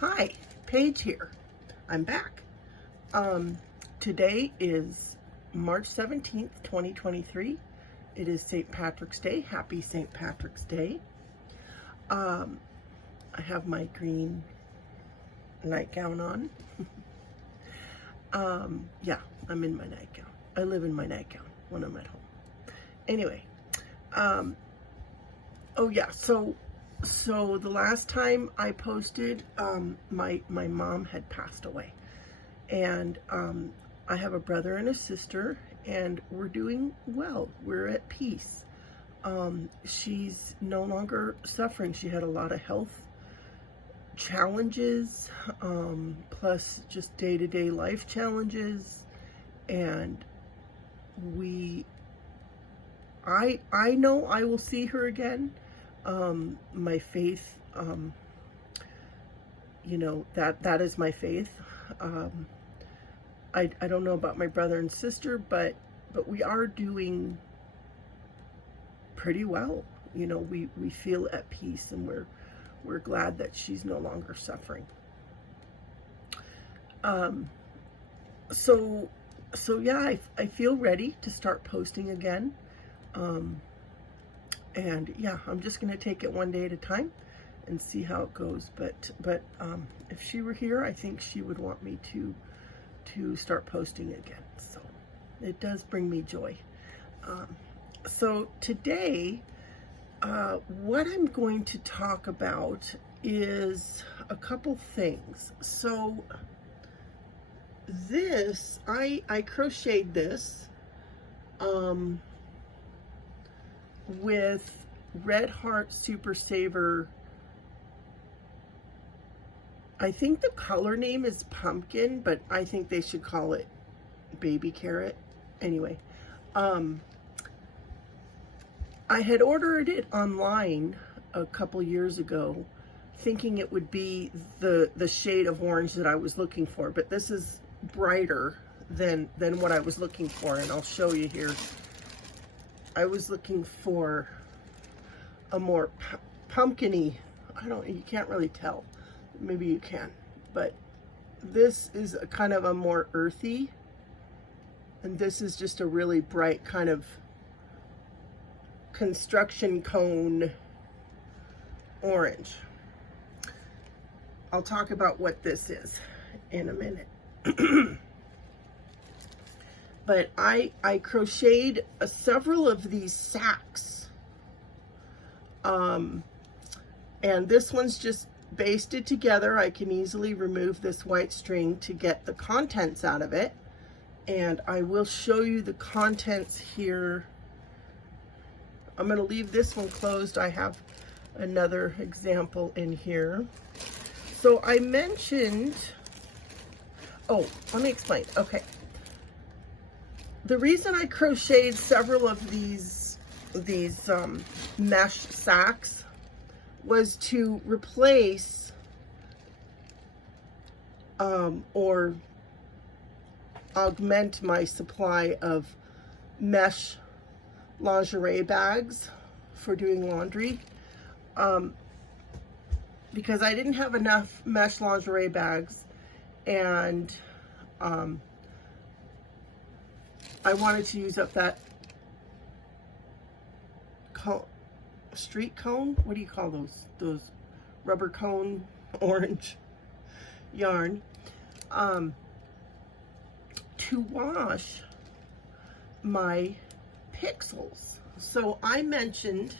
Hi, Paige here. I'm back. Today is March 17th, 2023. It is St. Patrick's Day. Happy St. Patrick's Day. I have my green nightgown on. Yeah, I'm in my nightgown. I live in my nightgown when I'm at home. Anyway, oh yeah, so the last time I posted, my mom had passed away, and I have a brother and a sister, and we're doing well. We're at peace. She's no longer suffering. She had a lot of health challenges, plus just day-to-day life challenges, and I know I will see her again. My faith, you know, that is my faith. I don't know about my brother and sister, but we are doing pretty well. You know, we feel at peace, and we're glad that she's no longer suffering. So yeah, I feel ready to start posting again. And yeah, I'm just going to take it one day at a time and see how it goes. But if she were here, I think she would want me to start posting again. So it does bring me joy. So today, what I'm going to talk about is a couple things. So this, I crocheted this, with Red Heart Super Saver. I think the color name is pumpkin, but I think they should call it baby carrot. Anyway, I had ordered it online a couple years ago, thinking it would be the shade of orange that I was looking for, but this is brighter than what I was looking for, and I'll show you here. I was looking for a more pumpkin-y, you can't really tell. Maybe you can, but this is a kind of a more earthy, and this is just a really bright kind of construction cone orange. I'll talk about what this is in a minute. But I crocheted several of these sacks. And this one's just basted together. I can easily remove this white string to get the contents out of it. And I will show you the contents here. I'm going to leave this one closed. I have another example in here. So I mentioned, oh, let me explain. Okay. The reason I crocheted several of these mesh sacks was to replace or augment my supply of mesh lingerie bags for doing laundry, because I didn't have enough mesh lingerie bags, and I wanted to use up that street cone. What do you call those? Those rubber cone orange yarn, to wash my pixels. So I mentioned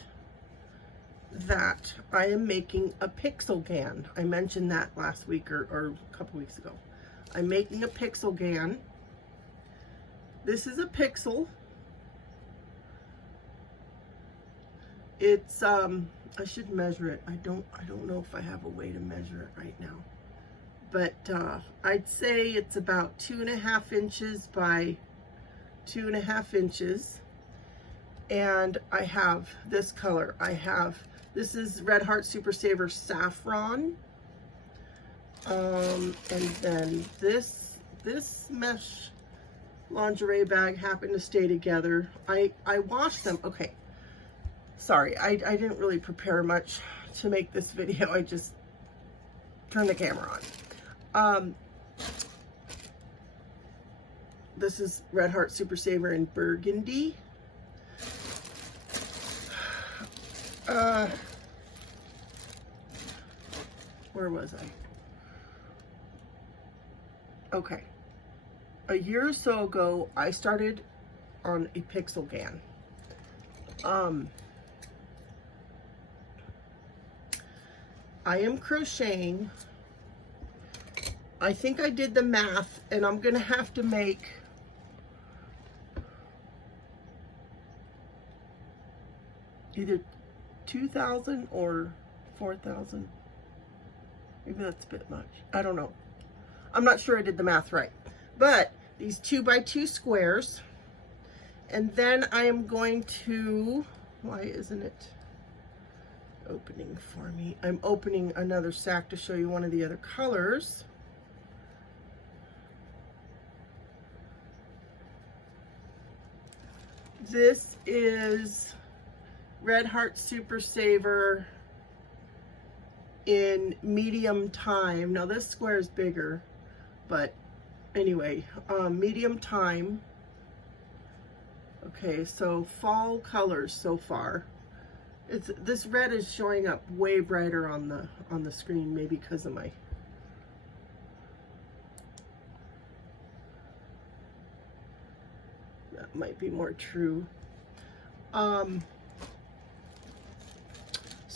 that I am making a Pixelghan. I mentioned that last week or a couple weeks ago. I'm making a Pixelghan. This is a pixel. It's I should measure it. I don't know if I have a way to measure it right now, but I'd say it's about 2.5 inches by 2.5 inches. And I have this color. This is Red Heart Super Saver Saffron, and then this mesh lingerie bag happened to stay together. I washed them. Okay, sorry, I didn't really prepare much to make this video. turn the camera on. This is Red Heart Super Saver in Burgundy. Where was I? Okay. A year or so ago, I started on a Pixelghan. I am crocheting. I think I did the math, and I'm gonna have to make either 2,000 or 4,000. Maybe that's a bit much. I don't know. I'm not sure I did the math right. But these 2x2 squares, and then I am going to, why isn't it opening for me? I'm opening another sack to show you one of the other colors. This is Red Heart Super Saver in medium time. Now this square is bigger, but anyway, medium time. Okay, so fall colors so far. This red is showing up way brighter on the screen, maybe because of my that might be more true. So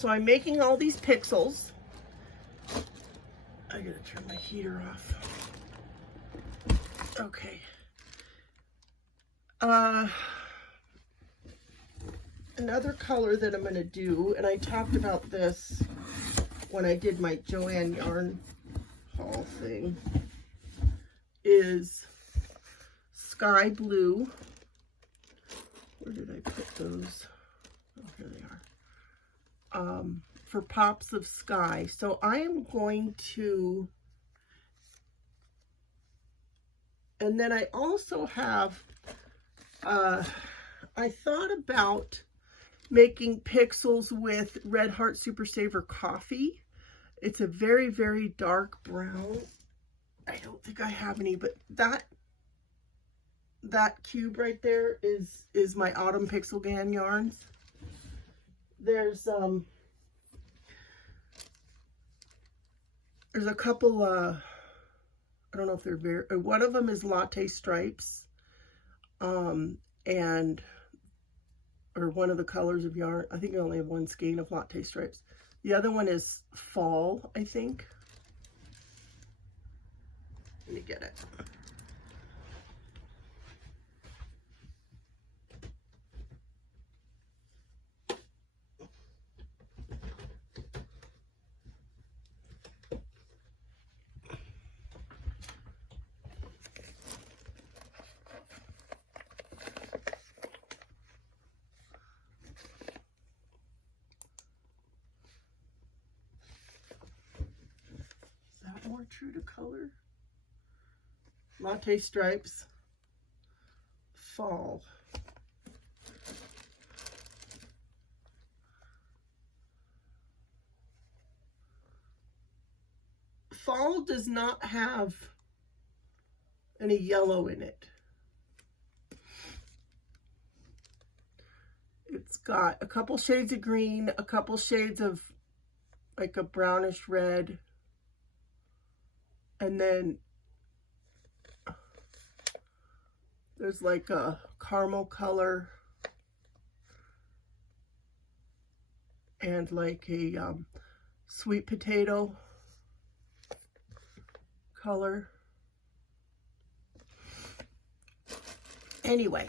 I'm making all these pixels. I gotta turn my heater off. Okay. Another color that I'm gonna do, and I talked about this when I did my Joanne yarn haul thing, is sky blue. Where did I put those? Oh, here they are. For pops of sky. So I am going to, and then I also have, I thought about making pixels with Red Heart Super Saver Coffee. It's a very, very dark brown. I don't think I have any, but that cube right there is my Autumn Pixelghan yarns. There's a couple, I don't know if they're very, one of them is Latte Stripes, or one of the colors of yarn. I think I only have one skein of Latte Stripes. The other one is Fall, I think. Let me get it. More true to color. Latte Stripes, Fall. Fall does not have any yellow in it. It's got a couple shades of green, a couple shades of like a brownish red, and then there's like a caramel color and like a sweet potato color. Anyway,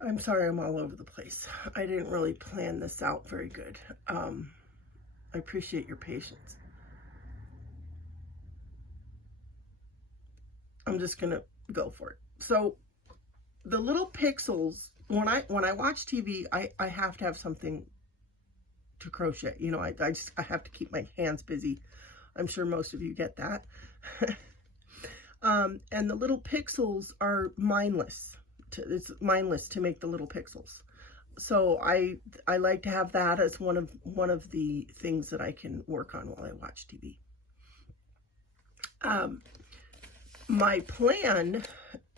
I'm sorry I'm all over the place. I didn't really plan this out very good. I appreciate your patience. I'm just gonna go for it. So the little pixels, when I watch TV, I have to have something to crochet. You know, I have to keep my hands busy. I'm sure most of you get that. And the little pixels are mindless. It's mindless to make the little pixels. So I like to have that as one of the things that I can work on while I watch TV. My plan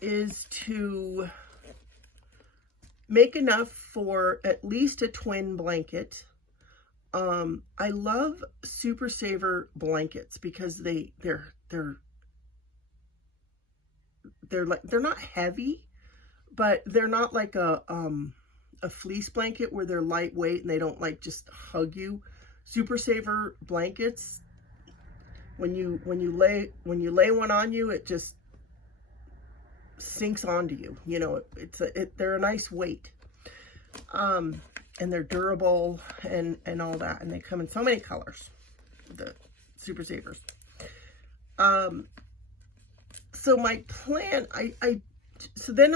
is to make enough for at least a twin blanket. I love Super Saver blankets because they're not heavy, but they're not like a fleece blanket where they're lightweight and they don't like just hug you. Super Saver blankets, when you lay one on you, it just sinks onto you. You know, they're a nice weight. And they're durable and all that, and they come in so many colors, the Super Savers. So my plan, so then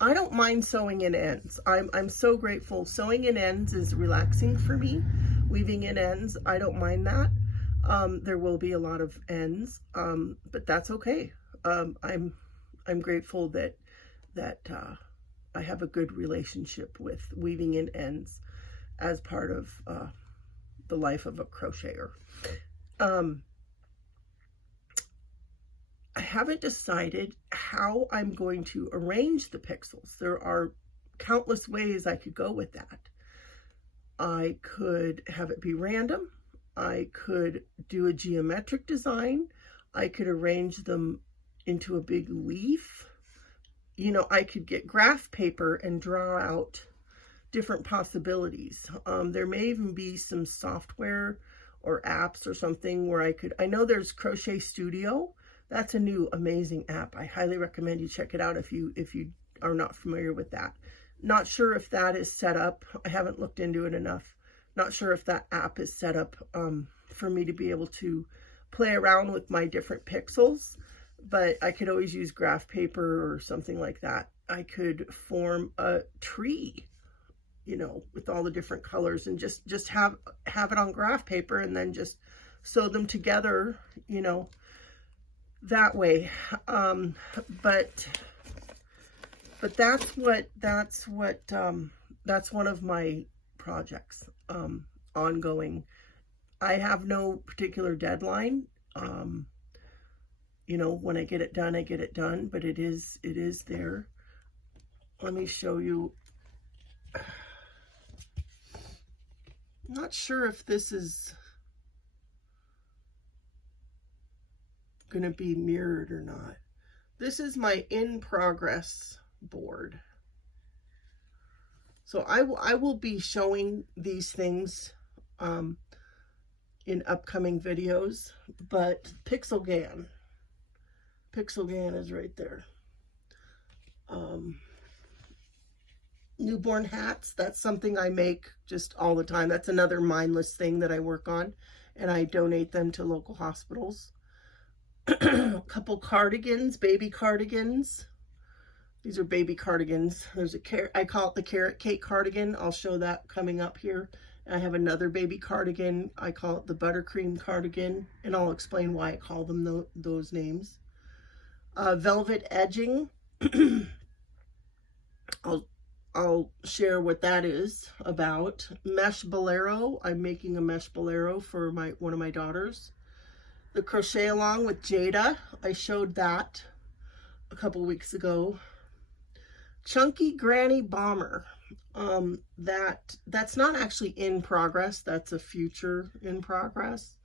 I don't mind sewing in ends. I'm so grateful. Sewing in ends is relaxing for me. Weaving in ends, I don't mind that. There will be a lot of ends, but that's okay. I'm grateful that I have a good relationship with weaving in ends as part of the life of a crocheter. I haven't decided how I'm going to arrange the pixels. There are countless ways I could go with that. I could have it be random. I could do a geometric design. I could arrange them into a big leaf. You know, I could get graph paper and draw out different possibilities. There may even be some software or apps or something where I know there's Crochet Studio. That's a new amazing app. I highly recommend you check it out if you are not familiar with that. Not sure if that is set up. I haven't looked into it enough. Not sure if that app is set up for me to be able to play around with my different pixels, but I could always use graph paper or something like that. I could form a tree, you know, with all the different colors and just have it on graph paper and then just sew them together, you know, that way. But that's one of my projects, ongoing. I have no particular deadline. You know, when I get it done, I get it done, but it is there. Let me show you. I'm not sure if this is going to be mirrored or not. This is my in progress board. So I will be showing these things in upcoming videos, but Pixelghan is right there. Newborn hats, that's something I make just all the time. That's another mindless thing that I work on, and I donate them to local hospitals. A couple cardigans, baby cardigans. These are baby cardigans. There's I call it the carrot cake cardigan. I'll show that coming up here. I have another baby cardigan. I call it the buttercream cardigan, and I'll explain why I call them those names. Velvet edging. I'll share what that is about. Mesh bolero. I'm making a mesh bolero for one of my daughters. The crochet along with Jada. I showed that a couple weeks ago. Chunky Granny Bomber. That's not actually in progress. That's a future in progress.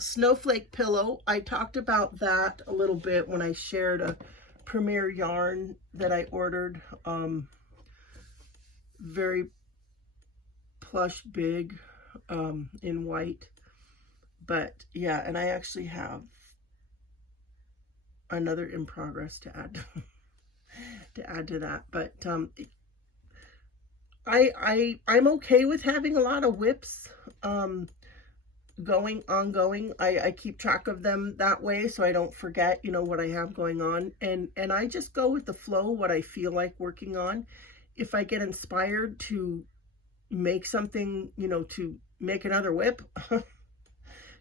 Snowflake pillow. I talked about that a little bit when I shared a Premier yarn that I ordered. Very plush, big, in white. But yeah, and I actually have another in progress to add to that. But I'm okay with having a lot of whips ongoing. I keep track of them that way so I don't forget, you know, what I have going on, and I just go with the flow, what I feel like working on. If I get inspired to make something, you know, to make another whip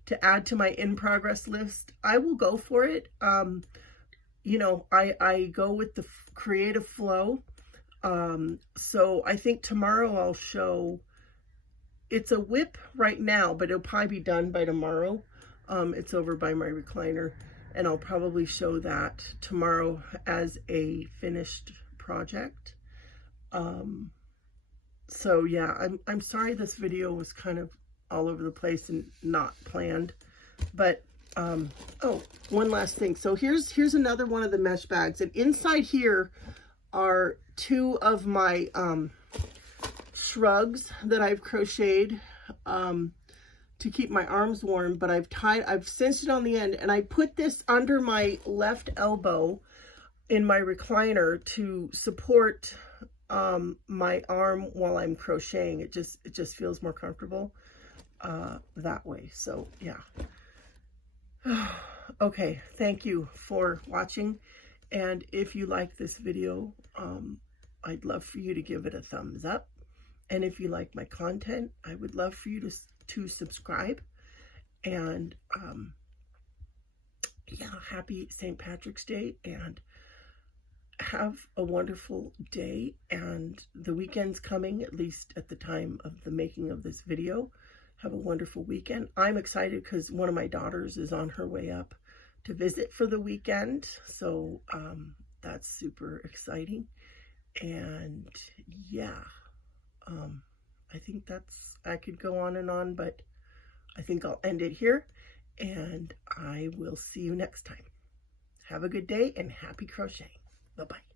to add to my in progress list, I will go for it. You know, I go with the creative flow. So I think tomorrow I'll show, it's a whip right now, but it'll probably be done by tomorrow. It's over by my recliner, and I'll probably show that tomorrow as a finished project. So yeah, I'm sorry this video was kind of all over the place and not planned, but oh, one last thing. So here's another one of the mesh bags, and inside here are two of my shrugs that I've crocheted to keep my arms warm, but I've cinched it on the end, and I put this under my left elbow in my recliner to support my arm while I'm crocheting. It just feels more comfortable that way. So yeah. Okay, thank you for watching, and if you like this video, I'd love for you to give it a thumbs up, and if you like my content, I would love for you to subscribe, and yeah, happy St. Patrick's Day, and have a wonderful day, and the weekend's coming, at least at the time of the making of this video. Have a wonderful weekend. I'm excited because one of my daughters is on her way up to visit for the weekend, so that's super exciting. And yeah, I think I could go on and on, but I think I'll end it here, and I will see you next time. Have a good day and happy crocheting. Bye-bye.